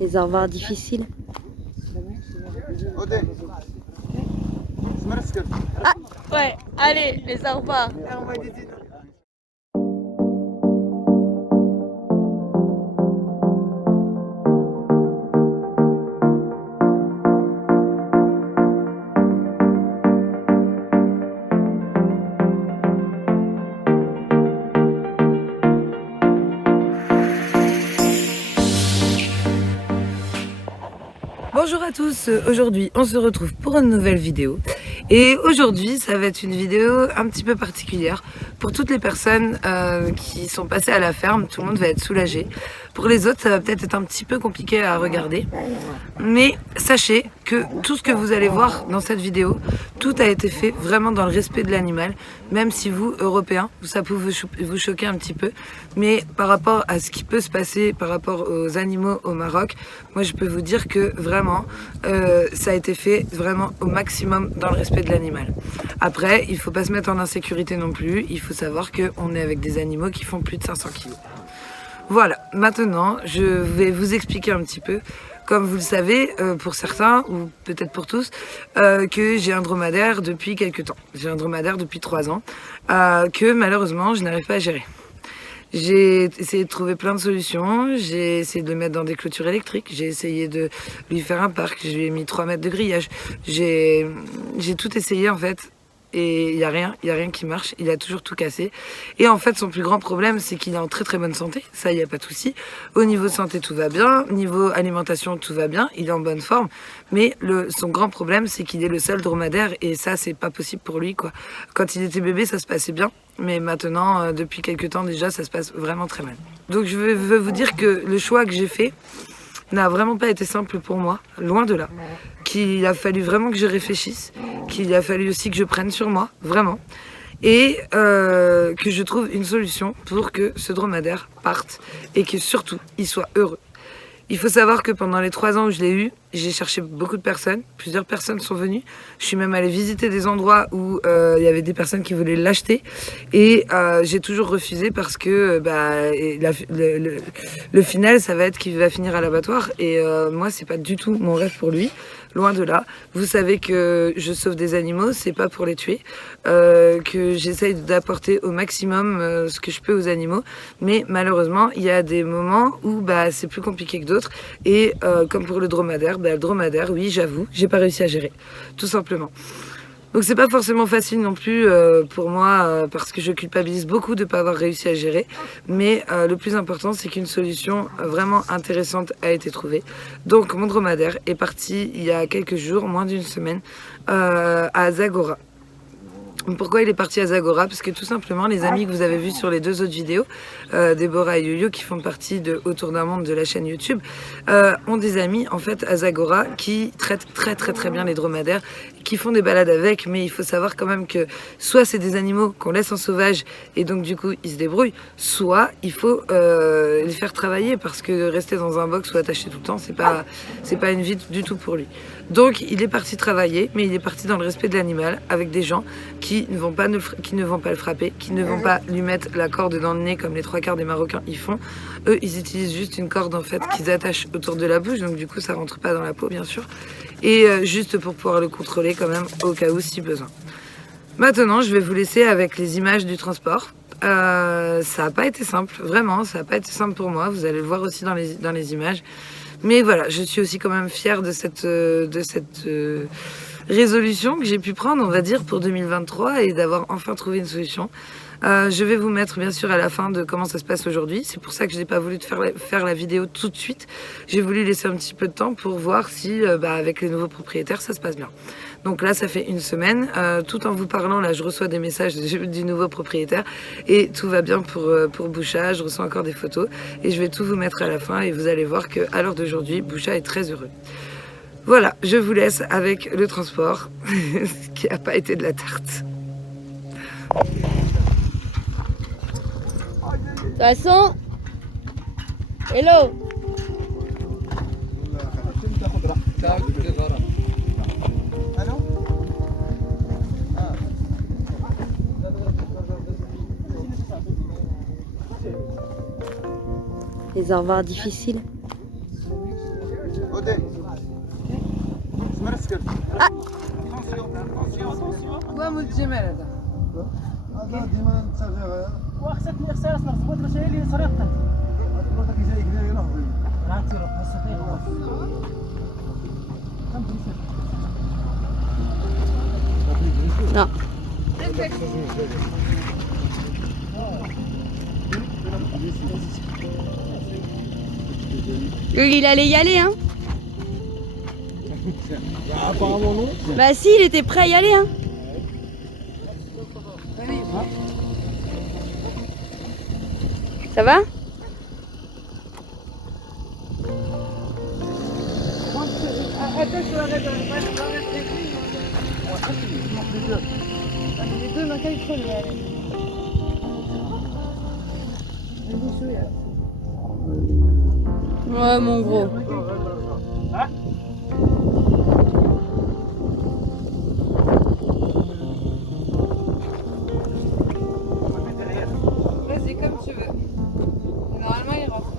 Les au revoir difficiles. Ah ouais, allez, les au revoir. Bonjour à tous, aujourd'hui on se retrouve pour une nouvelle vidéo et aujourd'hui ça va être une vidéo un petit peu particulière pour toutes les personnes qui sont passées à la ferme. Tout le monde va être soulagé. Pour les autres ça va peut-être être un petit peu compliqué à regarder, mais sachez que tout ce que vous allez voir dans cette vidéo, tout a été fait vraiment dans le respect de l'animal, même si vous, Européens, ça peut vous choquer un petit peu, mais par rapport à ce qui peut se passer par rapport aux animaux au Maroc, moi je peux vous dire que vraiment ça a été fait vraiment au maximum dans le respect de l'animal. Après, il ne faut pas se mettre en insécurité non plus, il faut savoir qu'on est avec des animaux qui font plus de 500 kg. Voilà, maintenant je vais vous expliquer un petit peu, comme vous le savez, pour certains, ou peut-être pour tous, que j'ai un dromadaire depuis quelques temps. J'ai un dromadaire depuis 3 ans, que malheureusement je n'arrive pas à gérer. J'ai essayé de trouver plein de solutions, j'ai essayé de le mettre dans des clôtures électriques, j'ai essayé de lui faire un parc, je lui ai mis 3 mètres de grillage, j'ai tout essayé en fait. Et il y a rien qui marche, il a toujours tout cassé. Et en fait, son plus grand problème, c'est qu'il est en très très bonne santé, ça, il n'y a pas de souci. Au niveau santé, tout va bien, niveau alimentation, tout va bien, il est en bonne forme. Mais son grand problème, c'est qu'il est le seul dromadaire, et ça, c'est pas possible pour lui, quoi. Quand il était bébé, ça se passait bien, mais maintenant, depuis quelques temps déjà, ça se passe vraiment très mal. Donc je veux vous dire que le choix que j'ai fait n'a vraiment pas été simple pour moi, loin de là. Qu'il a fallu vraiment que je réfléchisse, qu'il a fallu aussi que je prenne sur moi, vraiment, et que je trouve une solution pour que ce dromadaire parte et que surtout il soit heureux. Il faut savoir que pendant les 3 ans où je l'ai eu, j'ai cherché beaucoup de personnes, plusieurs personnes sont venues. Je suis même allée visiter des endroits où il y avait des personnes qui voulaient l'acheter et j'ai toujours refusé parce que le final, ça va être qu'il va finir à l'abattoir et moi, c'est pas du tout mon rêve pour lui. Loin de là. Vous savez que je sauve des animaux, c'est pas pour les tuer, que j'essaye d'apporter au maximum ce que je peux aux animaux, mais malheureusement, il y a des moments où c'est plus compliqué que d'autres, et comme pour le dromadaire, le dromadaire, oui, j'avoue, j'ai pas réussi à gérer, tout simplement. Donc c'est pas forcément facile non plus pour moi parce que je culpabilise beaucoup de ne pas avoir réussi à gérer. Mais le plus important, c'est qu'une solution vraiment intéressante a été trouvée. Donc mon dromadaire est parti il y a quelques jours, moins d'une semaine, à Zagora. Pourquoi il est parti à Zagora? Parce que tout simplement, les amis que vous avez vus sur les 2 autres vidéos, Déborah et Yo-Yo, qui font partie de Autour d'un monde de la chaîne YouTube, ont des amis en fait à Zagora qui traitent très très très bien les dromadaires, qui font des balades avec, mais il faut savoir quand même que soit c'est des animaux qu'on laisse en sauvage et donc du coup ils se débrouillent, soit il faut les faire travailler parce que rester dans un box ou attaché tout le temps, c'est pas une vie du tout pour lui. Donc il est parti travailler, mais il est parti dans le respect de l'animal avec des gens qui ne vont pas le frapper, qui ne vont pas lui mettre la corde dans le nez comme les 3/4 des Marocains y font. Eux, ils utilisent juste une corde en fait qu'ils attachent autour de la bouche, donc du coup ça rentre pas dans la peau bien sûr, et juste pour pouvoir le contrôler quand même au cas où si besoin. Maintenant, je vais vous laisser avec les images du transport. Ça n'a pas été simple, vraiment, ça n'a pas été simple pour moi, vous allez le voir aussi dans les images. Mais voilà, je suis aussi quand même fière de cette résolution que j'ai pu prendre, on va dire, pour 2023 et d'avoir enfin trouvé une solution. Je vais vous mettre bien sûr à la fin de comment ça se passe aujourd'hui. C'est pour ça que je n'ai pas voulu faire la vidéo tout de suite. J'ai voulu laisser un petit peu de temps pour voir si avec les nouveaux propriétaires ça se passe bien. Donc là ça fait une semaine. Tout en vous parlant là je reçois des messages du nouveau propriétaire et tout va bien pour Boucha. Je reçois encore des photos et je vais tout vous mettre à la fin et vous allez voir qu'à l'heure d'aujourd'hui Boucha est très heureux. Voilà, je vous laisse avec le transport qui n'a pas été de la tarte. De toute façon, hello. Les au revoir difficiles. Ah. وامو الجمال هذا هذا ديما نتغير واخذتني رسالة نغزبوت رشاية لي سرقتك هذا كي جاي كذا ينهض راه تيروح هسه Non. Lui, il allait y aller, hein. apparemment non. Bah si, il était prêt à y aller, hein. Ça va? Les deux mains il faut le aller. Ouais, mon gros. Vas-y, comme tu veux. Normalement, il rentre.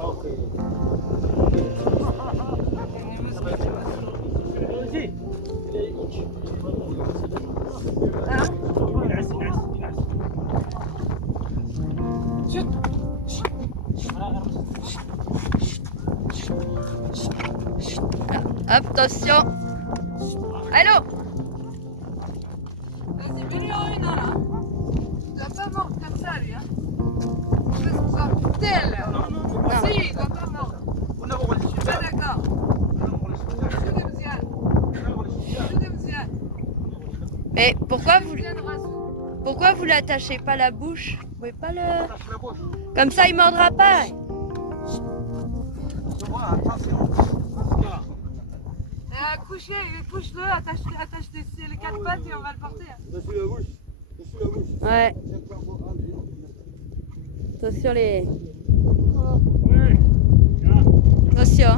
Hop, attention. Allô? Vas-y, mets-lui en une, là. Il doit pas mordre comme ça, lui, hein. Fais tel. Si, il doit pas mordre. Pas d'accord. Mais pourquoi vous l'attachez pas la bouche? Vous pouvez pas le... Comme ça, il mordra pas. Couche-le, attache les quatre pattes et on va le porter. Dessus la bouche. Dessus la bouche. Ouais. Attention les... Attention.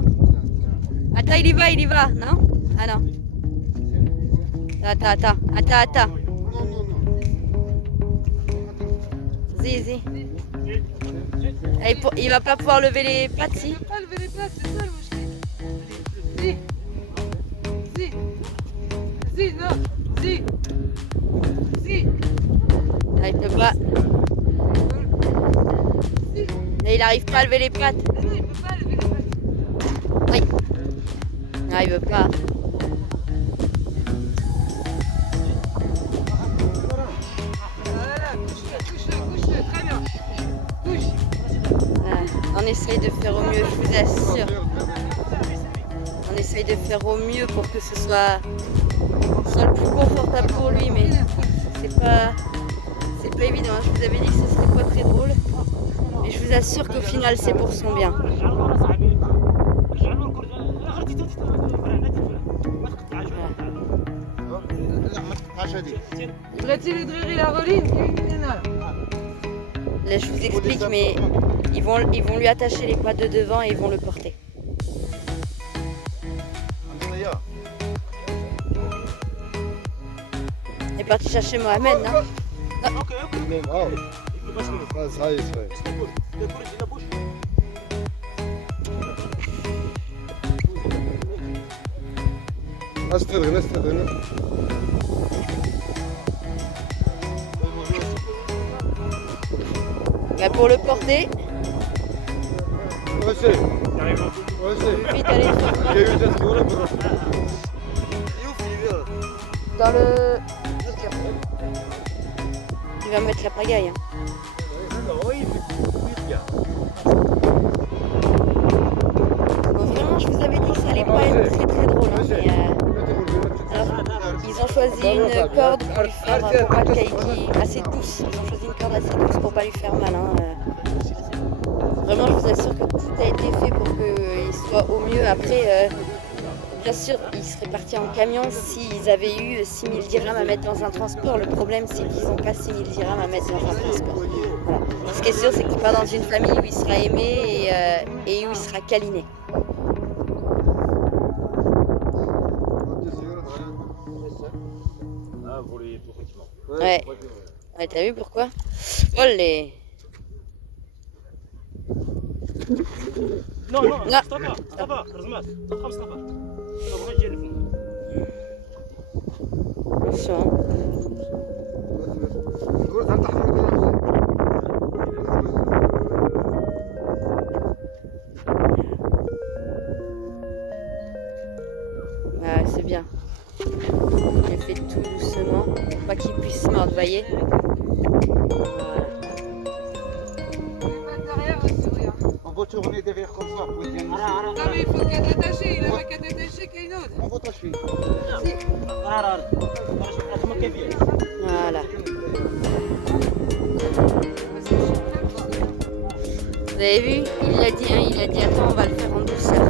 Attends, il y va, non? Ah non. Attends. Vas-y. Il va pas pouvoir lever les pattes, si? Il peut pas lever les pattes, c'est ça le mouchelet. Si, non. Si. Ah, il peut pas. Et il arrive pas à lever les pattes. Non, il peut pas lever les pattes. Oui. Non, il veut pas. Voilà, couche-le, très bien. Couche. Ouais. On essaye de faire au mieux, je vous assure. On essaye de faire au mieux pour que ce soit le plus confortable pour lui, mais c'est pas évident. Je vous avais dit que ce serait pas très drôle, mais je vous assure qu'au final c'est pour son bien. Voudrait-il driller la reline? Là je vous explique, mais ils vont lui attacher les pattes de devant et ils vont le porter. Il est parti chercher Mohamed, non? Ça y est. استدغن Bah pour le porter, vite allez dans le... Il va mettre la pagaille. Hein. Bon, vraiment, je vous avais dit que ça allait pas être très drôle. Hein, mais, alors, ils ont choisi une corde pour lui faire pour pas qu'il assez douce. Ils ont choisi une corde assez douce pour pas lui faire mal. Hein. Vraiment, je vous assure que tout a été fait pour qu'il soit au mieux. Après, bien sûr, ils seraient partis en camion s'ils avaient eu 6000 dirhams à mettre dans un transport. Le problème, c'est qu'ils n'ont pas 6000 dirhams à mettre dans un transport. Voilà. Ce qui est sûr, c'est qu'il part dans une famille où il sera aimé et où il sera câliné. Ouais. Ouais, t'as vu pourquoi? Oh les... نو لا. مصطفى رزمات مصطفى بغا يجي الفن Attention. الكرة تحت الحمراء Ouais, c'est bien. Elle fait tout doucement pour pas qu'il puisse se mordre, vous voyez. Voilà. On va tourner derrière comme ça pour bien. Non mais il faut qu'à détacher, il a pas qu'à détacher qu'il y a une autre. On va tâcher. Voilà. Vous avez vu, il a dit, hein, il a dit attends, on va le faire en douceur.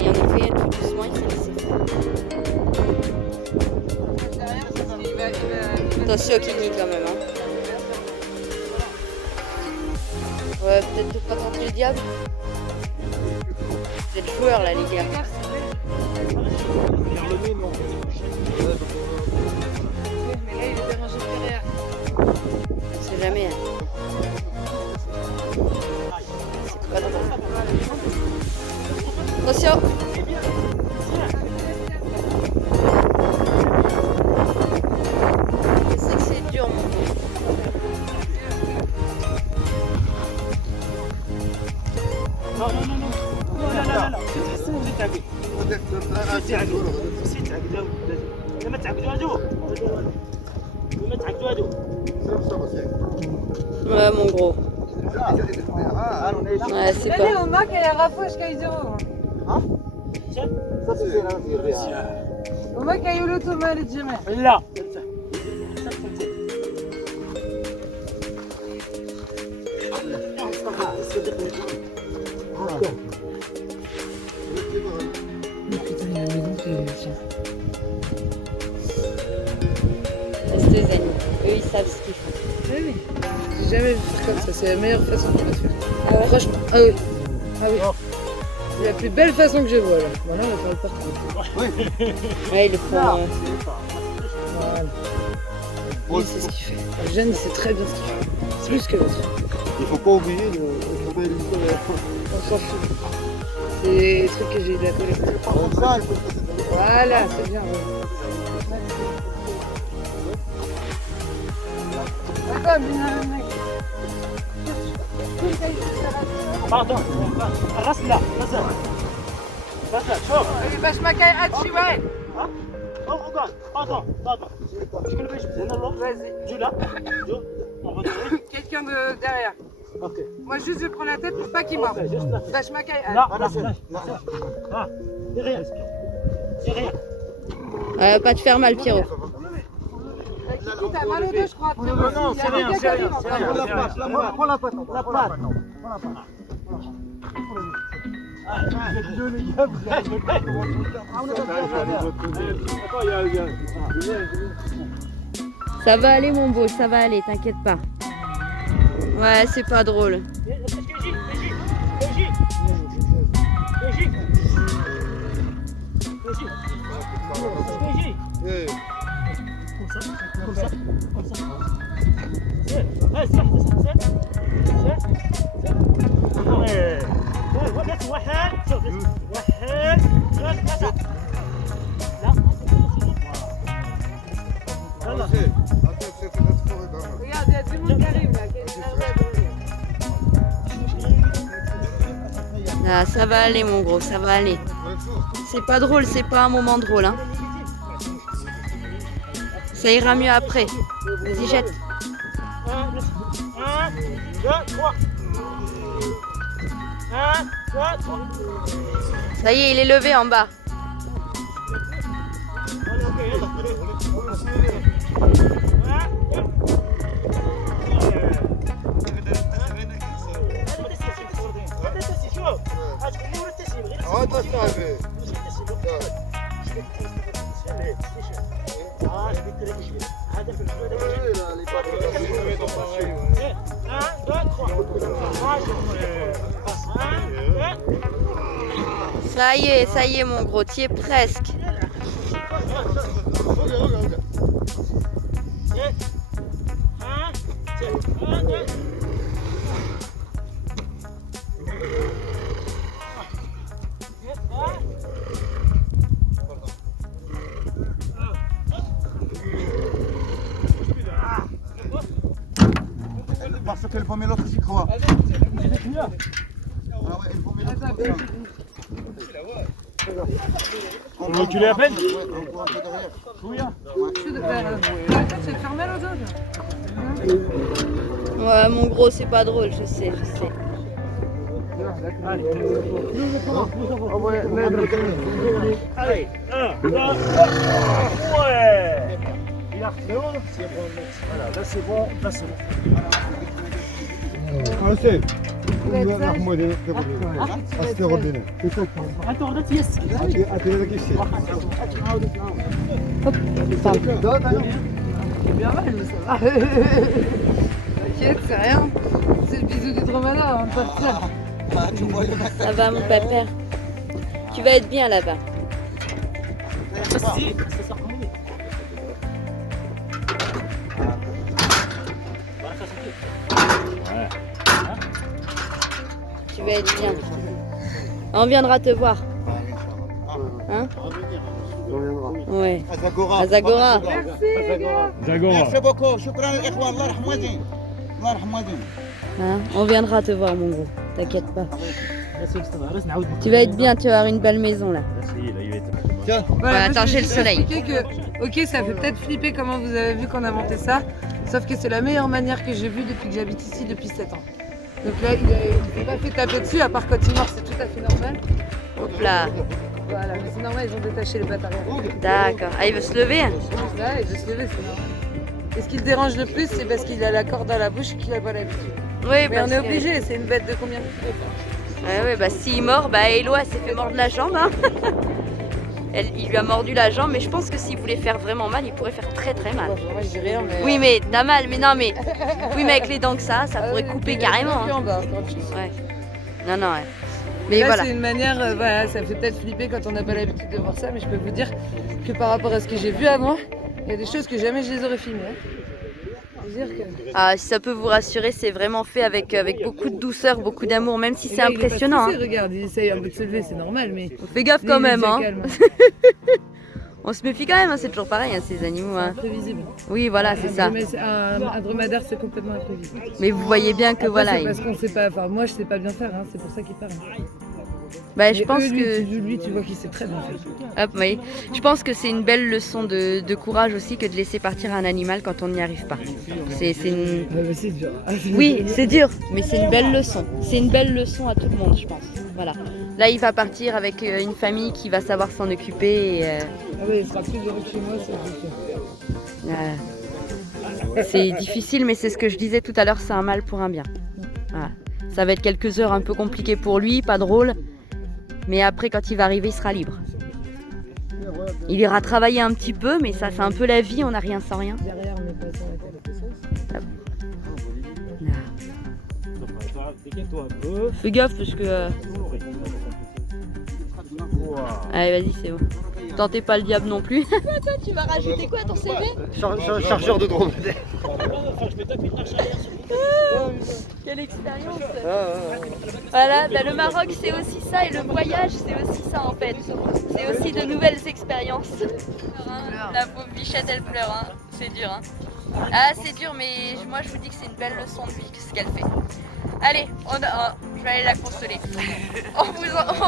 Et en effet, tout doucement, il s'est laissé faire. Attention au kidney quand même. Hein. Ouais, peut-être pas tenter le diable. Vous êtes joueurs là, les gars. Mais là il est dérangé derrière. On sait jamais. Hein. C'est pas drôle. Attention. Je sais que c'est dur, mon gars. لا لما تعقدوا هادو Ouais, mon gros. Ouais, c'est pas. هما كيعرفوا اش كيديروا هما كيولوا مال الجميع لا Putain, il y a la maison qui est... Tiens. Reste les amis. Eux, ils savent ce qu'ils font. Oui, oui. J'ai jamais vu faire comme ça, c'est la meilleure façon qu'on peut faire. Ah ouais. Franchement, ah oui. Ah oui. C'est la plus belle façon que je vois là. Voilà, on va faire le parcours. Ouais, ils le font. Voilà. Oui, c'est ce qu'il fait. Jeanne, il sait très bien ce qu'il fait. C'est plus que l'autre. Il faut pas oublier le. On s'en fout. C'est les trucs que j'ai eu de la collecte. Voilà, c'est bien. Ouais. باردون الراس لا مازال شوف باش ما كيعاد شي واحد باردون شكون اللي باش هنا اللور جو لا جو quelqu'un de derrière. اوكي Moi juste je prends la tête pour pas qu'il morde. باش ما كيعاد. لا derrière derrière Pas te faire mal, Pierrot. T'as mal au dos je crois. non c'est rien c'est rien Prends la patte. La patte. Ça va aller, mon beau, ça va aller, t'inquiète pas. Ouais, c'est pas drôle. Regarde, il y a du monde qui arrive là. Ah, ça va aller, mon gros, ça va aller. C'est pas drôle, c'est pas un moment drôle. Hein. Ça ira mieux après. Vas-y, jette. 1, 2, 3. 1, 2, 3. Ça y est, il est levé en bas. Ça y est, mon gros, t'y es presque. faut qu'elle vomit l'autre, j'y crois. Ah ouais, elle vomit l'autre. On va reculer à peine. On va un peu derrière. Oui, hein. C'est faire mal aux autres. Ouais, mon gros, c'est pas drôle, je sais. Allez, 1, 2, 3. Ouais. Il a refait haut. Voilà, là c'est bon, là c'est bon. Attends, là, yes. C'est bien mal, mais ça va. T'inquiète, c'est rien. C'est le bisou du dromadaire avant de partir. Ça va, mon pépère. Tu vas être bien là-bas. Si, ça sort comme il est. Tu vas être bien. On viendra te voir. Hein? Ouais. Azagora. Azagora. Merci beaucoup. Shukran al-ikhwan. Allah rahmadin. Allah rahmadin. Hein? On viendra te voir, mon gros. T'inquiète pas. Tu vas être bien, tu vas avoir une belle maison là. Tiens. Voilà, attends, j'ai le soleil. Que, ok, ça fait peut-être flipper comment vous avez vu qu'on a monté ça, sauf que c'est la meilleure manière que j'ai vue depuis que j'habite ici depuis 7 ans. Donc là, il s'est pas fait taper dessus, à part quand il mord, c'est tout à fait normal. Hop là. Voilà, mais c'est normal, ils ont détaché les pattes arrière. D'accord. Ah, il veut se lever? Là, il veut se lever, c'est normal. Et ce qui le dérange le plus, c'est parce qu'il a la corde à la bouche et qu'il a pas l'habitude. Oui, Mais on est obligé, c'est une bête de combien de kilos? Ouais, bah s'il mord, bah Elo elle s'est fait mordre la jambe. Hein. Il lui a mordu la jambe, mais je pense que s'il voulait faire vraiment mal, il pourrait faire très mal. Moi je dis rien, mais. Oui, mais t'as mal, mais non, mais. Oui, mais avec les dents que ça pourrait couper carrément. Hein. Ouais. Non, ouais. Mais là, voilà. c'est une manière, voilà, ça fait peut-être flipper quand on n'a pas l'habitude de voir ça, mais je peux vous dire que par rapport à ce que j'ai vu avant, il y a des choses que jamais je les aurais filmées. Hein. Dire que... Ah, si ça peut vous rassurer, c'est vraiment fait avec beaucoup de douceur, beaucoup d'amour, même si c'est impressionnant. Stressé, regarde, il essaye un peu de se lever, c'est normal, mais. On fait gaffe quand même, hein. Calme. On se méfie quand même, hein. C'est toujours pareil, hein, ces animaux. Hein. Imprévisible. Oui, voilà, c'est ça. Un dromadaire, c'est complètement imprévisible. Mais vous voyez bien que après, voilà. C'est parce qu'on sait pas. Enfin, moi, je sais pas bien faire, hein, c'est pour ça qu'il parle. Bah, je pense que. Lui, tu vois qu'il sait très bien faire. Hop, oui. Je pense que c'est une belle leçon de courage aussi que de laisser partir un animal quand on n'y arrive pas. C'est une. C'est dur. Oui, c'est dur, mais c'est une belle leçon. C'est une belle leçon à tout le monde, je pense. Voilà. Là, il va partir avec une famille qui va savoir s'en occuper. Et, Ah oui, il sera plus heureux que chez moi, c'est sûr. c'est difficile, mais c'est ce que je disais tout à l'heure, c'est un mal pour un bien. Voilà. Ça va être quelques heures un peu compliquées pour lui, pas drôle. Mais après, quand il va arriver, il sera libre. Il ira travailler un petit peu, mais ça, c'est un peu la vie, on n'a rien sans rien. Derrière, on est pas sur la tête. Fais gaffe parce que... Allez, vas-y, c'est bon. Tentez pas le diable non plus. Toi, tu vas rajouter quoi à ton CV? Chargeur de dromadaire. Quelle expérience! Voilà, bah, le Maroc c'est aussi ça et le voyage c'est aussi ça en fait. C'est aussi de nouvelles expériences. La pauvre bichette elle pleure, hein. C'est dur. Hein. Ah c'est dur mais moi je vous dis que c'est une belle leçon de vie ce qu'elle fait. Allez, je vais aller la consoler. On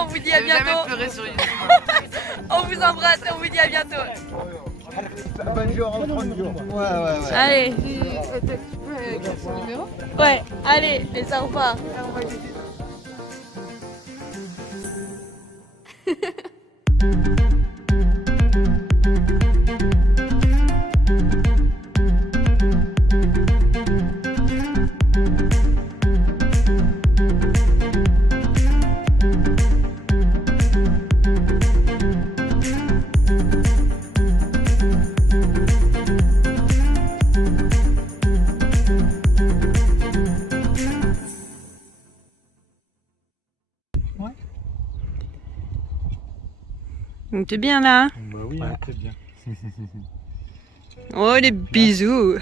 vous dit à bientôt. On vous embrasse et on vous dit à bientôt. Bonjour, en 30 jours. Ouais. Allez. Tu peux écrire son numéro? Ouais, allez, les au revoir. T'es bien là? Bah oui, t'es bien. Oh les bisous.